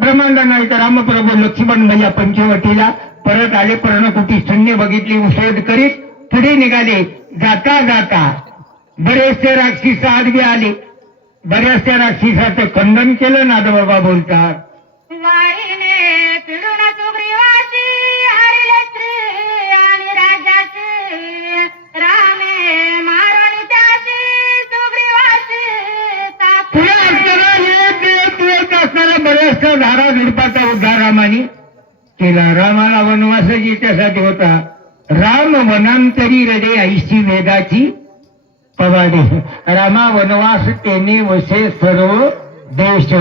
ब्रह्मांड नाही तर रामप्रभू लक्ष्मण मैया पंचवटीला परत आले. पर्णकुटी सैन्य बघितली, उषेद करीत पुढे निघाले. जाता जाता बरेचसे राक्षस आडवे आले. बऱ्याचशा राक्षसाचं खंडन केलं. नादबाबा बोलतात, वारीने पिळून सुग्रीवाची हरिले श्री आणि राजाची रामे मारून त्याची सुग्रीवाची पुढे असताना येत असताना बऱ्याचशा धारा झुडपाचा उद्धार रामाने केला. रामाला वनवास याच्यासाठी होता. राम वनांतरी रडे ऐशी वेदाची पवाडे. रामा वनवास तेने वसे सर्व देश.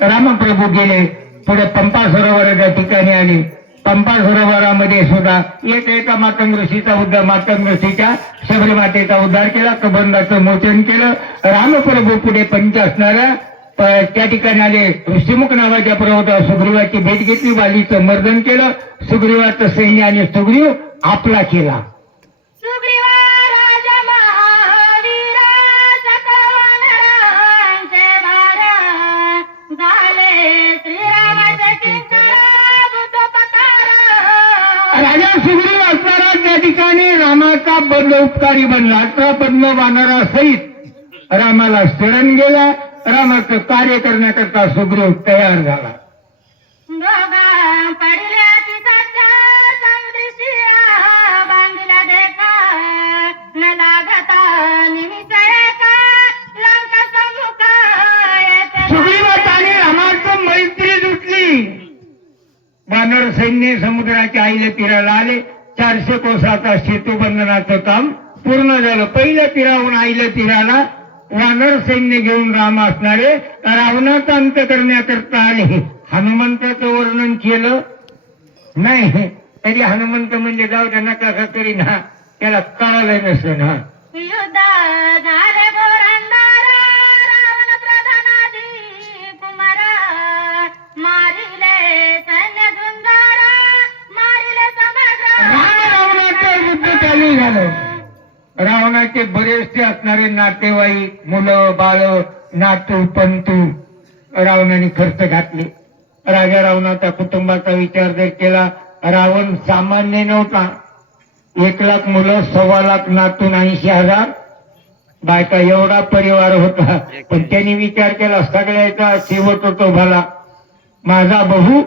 रामप्रभू गेले. पुढे पंपा सरोवराच्या ठिकाणी आले. पंपा सरोवरामध्ये सुद्धा एका मातंग ऋषीचा उद्धार, मातंग ऋषीच्या शबरीमातेचा उद्धार केला. कबंधाचं मोचन केलं. रामप्रभू पुढे पंच असणाऱ्या त्या ठिकाणी आले. ऋषिमुख नावाच्या पर्वतावर सुग्रीवाची भेट घेतली. वालीचं मर्दन केलं. सुग्रीवाचं सैन्य आणि सुग्रीव आपला केला. राजा सुग्रीव असणारा त्या ठिकाणी रामाचा बंद उपकारी बनला. 18 पद्म वानरा सहित रामाला शरण गेला. रामाचं कार्य करण्याकरता सुग्रीव तयार झाला. सुग्रीवात आणि रामाचं मैत्री जुटली. वानर सैन्य समुद्राच्या आईले तीराला आले. 400 कोसाचा सेतू बंधनाचं काम पूर्ण झालं. पहिल्या तीराहून आईले तीराला वानर सैन्य घेऊन राम असणारे रावणाचा अंत करण्याकरता आले. हनुमंताचं वर्णन केलं नाही तरी हनुमंत म्हणजे जाऊ द्या नका का करीना, त्याला कळालं नसेल. हा युद्ध झाले घोरंदार रावण प्रधानाधी कुमार मारिले सैन्य झुंजार मारिले समग्र. रावणाचं युद्ध चालू झालं. रावणाचे बरेचसे असणारे नातेवाईक, मुलं बाळ, नातू पंतू रावणाने खर्च घातले. राजा रावणाचा कुटुंबाचा विचार जर केला, रावण सामान्य नव्हता. 1 लाख मुलं, 1.25 लाख नातून 80,000 बायका एवढा परिवार होता. पण त्यांनी विचार केला सगळ्याचा शेवट होतो भला. माझा बहू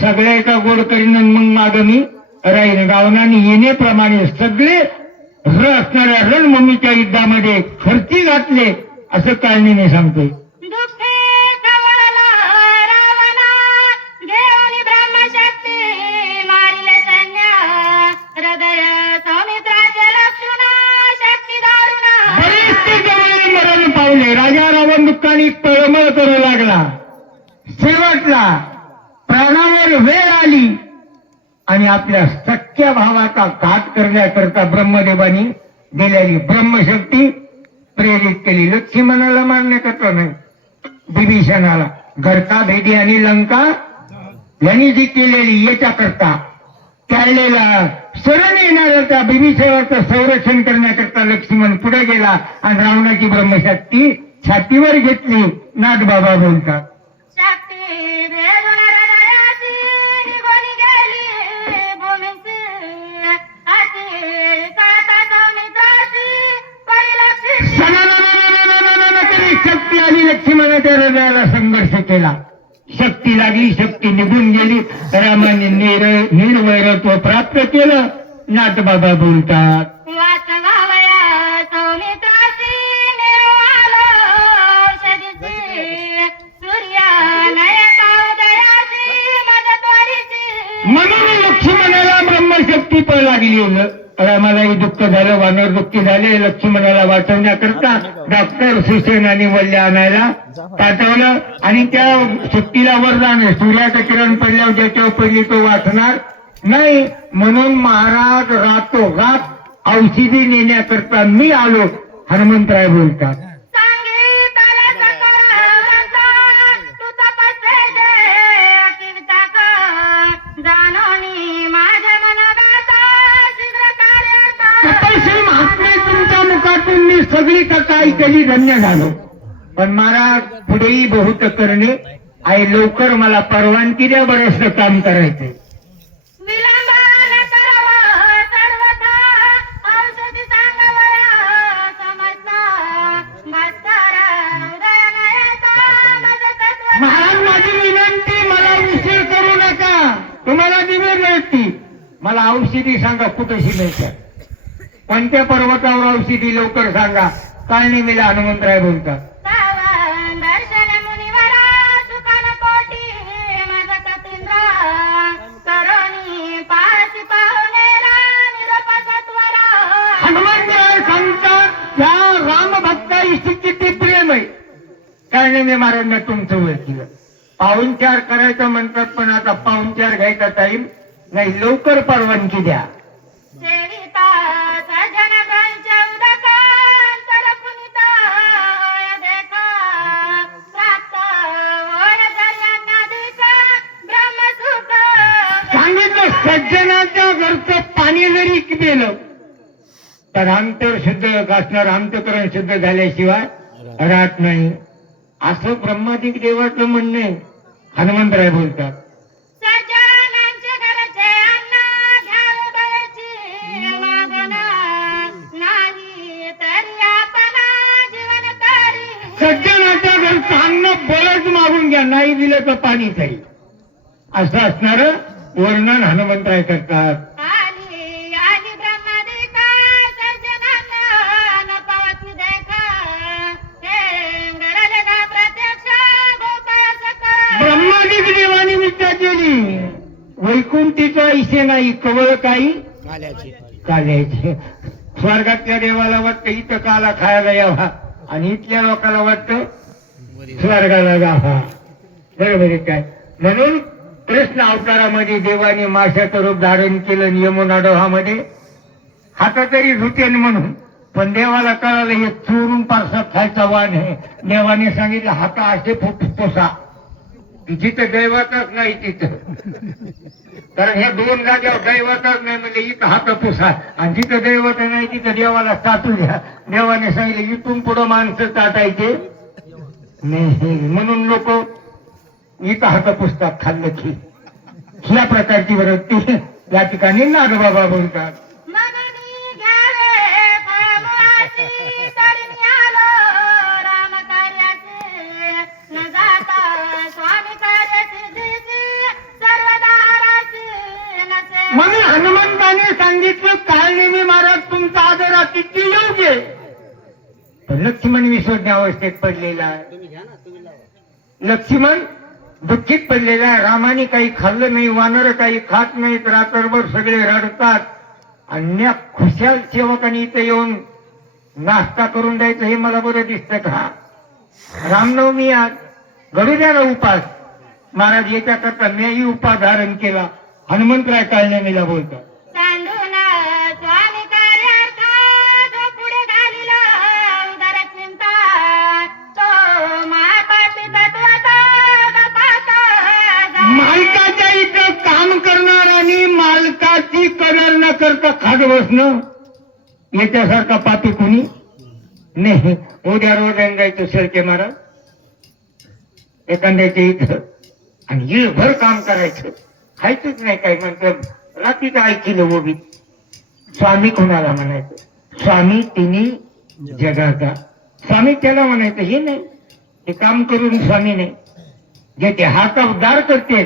सगळ्याचा गोड करीन मग माग मी राहीन. रावणाने येण्याप्रमाणे सगळे असणाऱ्या रणभूमीच्या युद्धामध्ये खर्ची घातले असं काळणीने सांगतोय. मरण पावले. राजा रावण दुःखाने तळमळ करू लागला. शेवटला प्राणावर वेळ आली आणि आपल्या सख्या भावाचा घात करण्याकरता ब्रह्मदेवानी दिलेली ब्रह्मशक्ती प्रेरित केली. लक्ष्मणाला मारण्याकरता नाही, विभीषणाला. घरका भेदी आणि लंका यांनी जी केलेली याच्याकरता त्यावेळेला शरण येणाऱ्या त्या विभीषणाचं संरक्षण करण्याकरता लक्ष्मण पुढे गेला आणि रावणाची ब्रह्मशक्ती छातीवर घेतली. नाथबाबा बोलतात, शक्ती आली. लक्ष्मणाच्या हृदयाला संघर्ष केला. शक्ती लागली, शक्ती निघून गेली. रामाने निर्वैरत्व प्राप्त केलं. नाथबाबा बोलतात, म्हणून लक्ष्मणाला ब्रह्मशक्ती पण लागली. रामालाही दुःख झालं, वानर दुःखी झाले. लक्ष्मणाला वाचवण्याकरता डॉक्टर सुसेन आणि वल्ल्या आणायला पाठवलं आणि त्या शक्तीला वरदान आहे, सूर्याचं किरण पडल्यावर ज्याच्यावर पडली तो वाचणार नाही. म्हणून महाराज रातोरात औषधी नेण्याकरता मी आलो. हनुमंतराय बोलतात, तुमच्या मुखातून मी सगळी कथा ऐकली, धन्य झालो. पण महाराज पुढेही बहुत करणे आई लवकर मला परवानगी द्या, बरंचसं काम करायचंय. विलंबन करावं सर्वथा, औषधी सांगावया समजता, भास्कर उदय नयता माझं तत्व. महाराज माझी विनंती, मला उशीर करू नका. तुम्हाला दिवे मिळती, मला औषधी सांगा कुठेशी मिळतात, कोणत्या पर्वतावर औषधी लवकर सांगा. काळनिमीला हनुमंतराय बोलतात. सावन दर्शन मुनिवरा सुखान कोटी माझं कपिंद्रा, करोनी पासी पाहुणेरा निरोप सत्वरा. हनुमंतराय सांगतात त्या राम भक्ताविषयी किती प्रेम आहे. काळनिमी महाराजांना तुमचं वर केलं. पाहुणचार करायचं म्हणतात, पण आता पाहुणचार घ्यायचा टाईम नाही, लवकर परवानगी द्या. सेविता सजन गंज उदकांतर पुनिता होय देखा, प्राप्त होय जर्यांनाधिका ब्रह्मसुख. सांगितलं सज्जनाच्या घरचं पाणी जरी गेलं तर अंतर शुद्ध असणार, अंतकरण शुद्ध झाल्याशिवाय राहत नाही, असं ब्रह्मादिक देवाचं म्हणणं आहे. हनुमंतराय बोलतात. सज्जनांचे घरचे अन्न घ्यावे बळची मागणा, नाही तरी आपण जीवन करी. सज्जनाच्या घरचं अन्न बळच मागून घ्या, नाही दिलं तर पाणी जाईल, असं असणार वर्णन हनुमंतराय करतात. आली आली ब्रह्मादिका सज्जनांना न पावती देखा, हे घडले का प्रत्यक्ष गोपाळ सका. ब्रह्मादिक देवाने विचार केली, वैकुंठीचा इशे नाही, कवळ काही काल्याचे. स्वर्गातल्या देवाला वाटतं इथं काला खायला यावा, आणि इथल्या लोकांना वाटतं स्वर्गाला जावा. बरोबर आहे काय. म्हणून कृष्ण अवतारामध्ये देवाने माशाचं रूप धारण केलं, यमुना डोहामध्ये हाता तरी धुतेन म्हणून, पण देवाला कळालं हे चोरून पारसात खायचा वाण आहे. देवाने सांगितलं हाता असे पोसा, जिथं दैवतच नाही तिथं, कारण ह्या दोन जागेवर दैवतच नाही म्हणजे इथं हात पुसा, आणि जिथं दैवत नाही तिथं देवाला चाटू द्या. देवाने सांगितलं इथून पुढं माणसं चाटायचे नाही, म्हणून लोक इथं हात पुसतात खाल्लं की. ह्या प्रकारची वृत्ती या ठिकाणी नागबाबा बोलतात. मननी घ्यावे फळमुळाची तरी आलो राम कार्याचे, न जाता स्वामी कार्य सिद्धीची सर्वदाराची नसे. म्हणून हनुमंताने सांगितलं काळनिमी महाराज तुमचा आदर अतिथी योग्य. लक्ष्मण विसर्जन अवस्थेत पडलेला आहे, लक्ष्मण दुःखीत पडलेला आहे. रामाने काही खाल्लं नाही, वानर काही खात नाहीत, रात्रभर सगळे रडतात. अन्य खुशाल सेवकांनी इथं येऊन नाश्ता करून द्यायचं हे मला बरं दिसतं का. रामनवमी आज घडू द्या ना उपास. महाराज याच्याकरता मीही उपास धारण केला. हनुमंतराय काळनिमीला बोलतात. सांडून स्वामी कार्यार्थ जो पुढे घालिला उदर चिंता, तो महापापी तत्वता गपाता जा. मालकाच्या इथं काम करणार आणि मालकाची कदर न करता खात बसणं याच्यासारखा पापी कुणी नाही. उद्या रोज रंगायचं सरके महाराज एखाद्याच्या इथं आणि येळभर काम करायचं, खायचंच नाही. काय म्हणतात रात्रीचं ऐकलं ओबी. स्वामी कोणाला म्हणायचं? स्वामी तिन्ही जगाचा स्वामी त्याला म्हणायचं. हे नाही, ते काम करून स्वामी नाही. जे ते हात उद्धार करते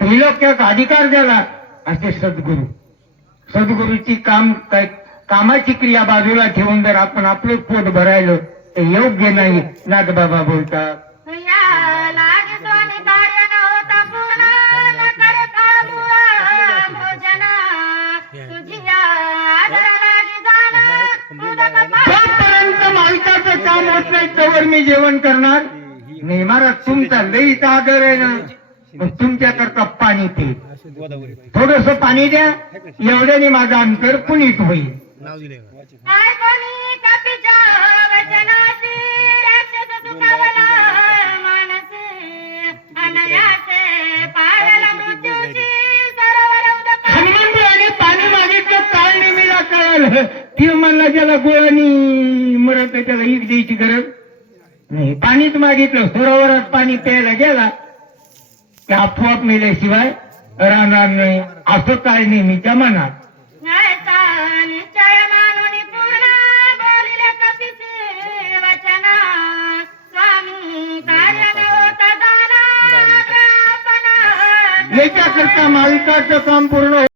त्रिलोक्यात अधिकार द्याला असे सद्गुरू. सद्गुरूची कामाची क्रिया बाजूला ठेवून जर आपण आपलं पोट भरायलं ते योग्य नाही. नागबाबा बोलतात. या लागे स्वामी कार्य न होता पूर्ण, न करता बुवा भोजना, तुझी आदर लागी जाणं उदक पाहणं. जोपर्यंत मालकाचं काम होत नाही तोवर मी जेवण करणार नाही. महाराज तुमचा लईचा आदर आहे ना, पण तुमच्याकरता पाणी पे, थोडस पाणी द्या, एवढ्याने माझं अंतर पुनीत होईल. काय कोणी कपीच्या वचनाची राक्षस सुखावला मानसी, अनयाचे पाळला मृत्यूची सरोवर उदक. हनुमंतराने पाणी मागितलं, काळनिमीला कळालं. ती म्हणला ज्याला गोळानी मरत त्याला ईक द्यायची गरज नाही. पाणीच मागितलं, सरोवरात पाणी प्यायला गेला ते आपोआप मेल्याशिवाय राहणार नाही असं काय नेहमीच्या मनात. न्यायचा निश्चय मानून पूर्ण बोलिले कपिचे वचन स्वामी कार्य न होता जाणा आपण याच्याकरता मालकाचं काम पूर्ण